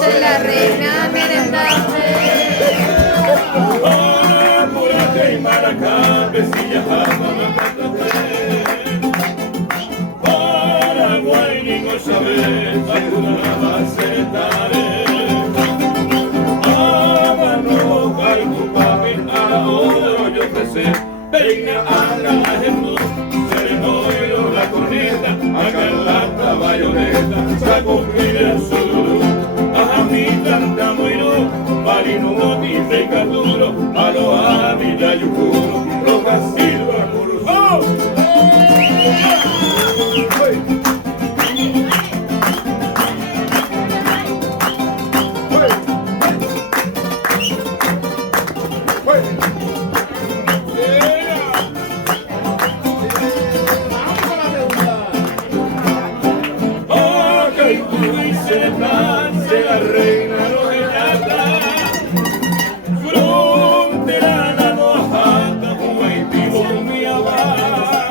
De la reina merendante. Apúrate y Maracá, Pesilla, Paraguay, Nico Chávez, Vacunaba, Setare. Amano, Caitu, Papi, ahora yo te sé. Venga, haga la Jesús, sereno y la corneta, acá la caballoneta, saco mira el sur. Mi tanta muero, marino ni freca duro, a lo ávila yucuro, roja silva curuzó. De la reina Rojata, fronterana no ajata, Huaytibo mi abad.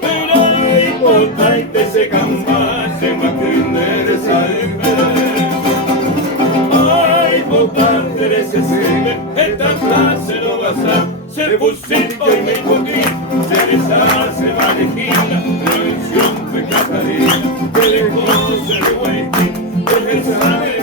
Pero el importante se camba, se maquinere salve. Ay, importante de ese cine, esta clase no va a ser, se pusito y me encontré, se deshace valejina, prevención de Catarina, que le conoce de Huaytibo. El sabe